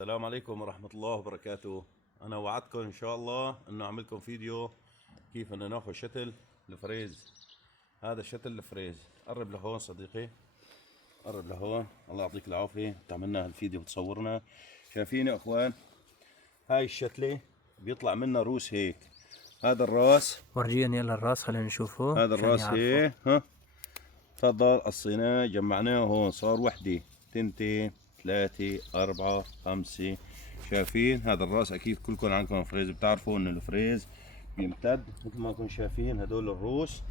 السلام عليكم ورحمة الله وبركاته. أنا وعدتكم إن شاء الله إنه أعمل لكم فيديو كيف بدنا ناخذ شتل الفريز. هذا الشتل الفريز. قرب لهون صديقي، قرب لهون. الله يعطيك العافية، بتعملنا هالفيديو بتصورنا. شايفين يا أخوان؟ هاي الشتلة بيطلع منها روس هيك. هذا الراس، ورجيني يلا الراس خلينا نشوفه. هذا الراس هيك. ها تفضل، قصيناه جمعناه هون، صار وحدة تنتين ثلاثة أربعة خمسة. شايفين هذا الراس؟ أكيد كلكم عندكم فريز، بتعرفوا إنه الفريز بيمتد مثل ما انتم شايفين. هدول الروس،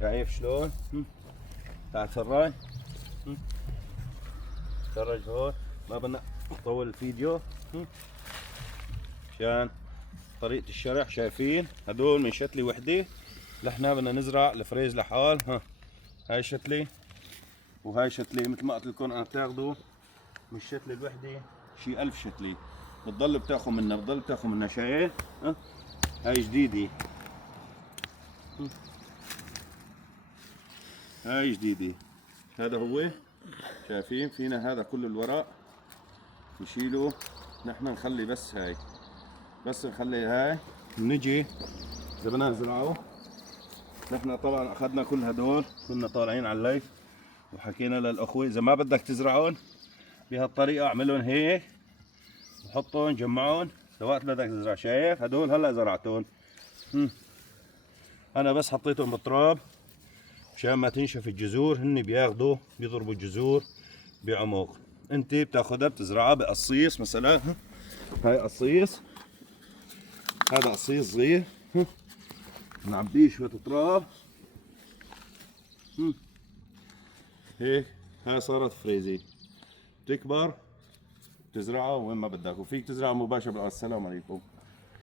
شايف شلون؟ تعال تفرج، تفرج هون. ما بدنا نطول الفيديو مشان طريقة الشرح. شايفين هدول من شتلة وحدة. نحن بدنا نزرع الفريز لحال. هاي شتلة وهاي شتلة. مثل ما قلت لكم انا بتاخذوا من الشتلة الوحدة شي 1000 شتلة. بتضل بتاخذ منها. شايف؟ هاي جديدة، هاي جديدة. هذا هو. شايفين فينا هذا كل الورق نشيله. نحن نخلي بس هاي، بس نخلي هاي. نجي اذا بدنا نزرعه. نحن طبعا اخذنا كل هدول، كنا طالعين على اللايف وحكينا للاخوة اذا ما بدك تزرعون بهالطريقة اعملهم هيك وحطهم جمعهم لوقت بدك تزرع. شايف هدول هلا زرعتهم. انا بس حطيتهم بالتراب مشان ما تنشف الجذور. هن بيضربوا الجذور بعمق. انت بتاخذها بتزرعها بقصيص مثلا. هاي قصيص، هذا قصيص صغير. بنعبيه شوية تراب هيك. هاي صارت فريزي، بتكبر بتزرعها وين ما بدك، وفيك تزرعها مباشرة بالارض. السلام عليكم.